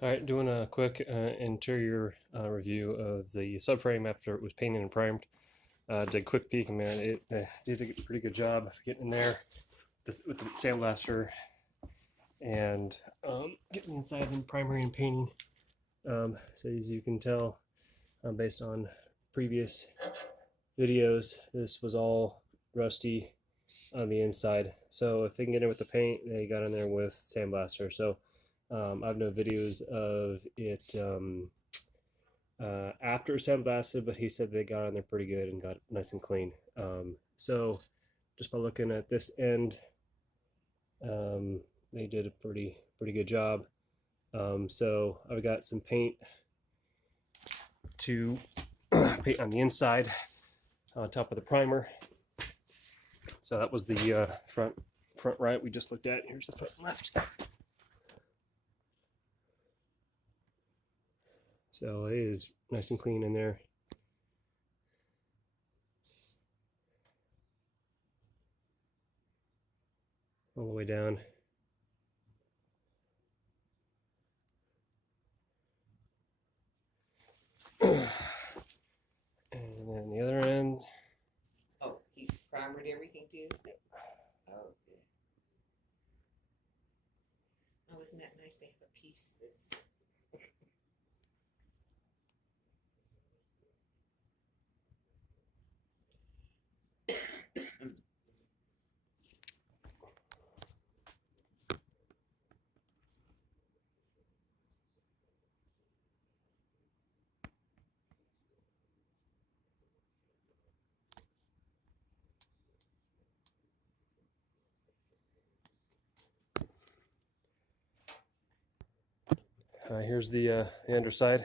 All right, doing a quick interior review of the subframe after it was painted and primed. Did a quick peek, and man, it did a pretty good job of getting in there with the sandblaster and getting inside the primary and painting. So as you can tell, based on previous videos, this was all rusty on the inside. So if they can get in with the paint, they got in there with sandblaster. So I have no videos of it after sandblasted, but he said they got on there pretty good and got nice and clean. So just by looking at this end, they did a pretty good job. So I've got some paint to paint on the inside on top of the primer. So that was the front right we just looked at. Here's the front left. So it is nice and clean in there. All the way down. And then the other end. Oh, he's primered everything too? Yep. Oh, good. Oh, isn't that nice to have a piece that's... Here's the underside.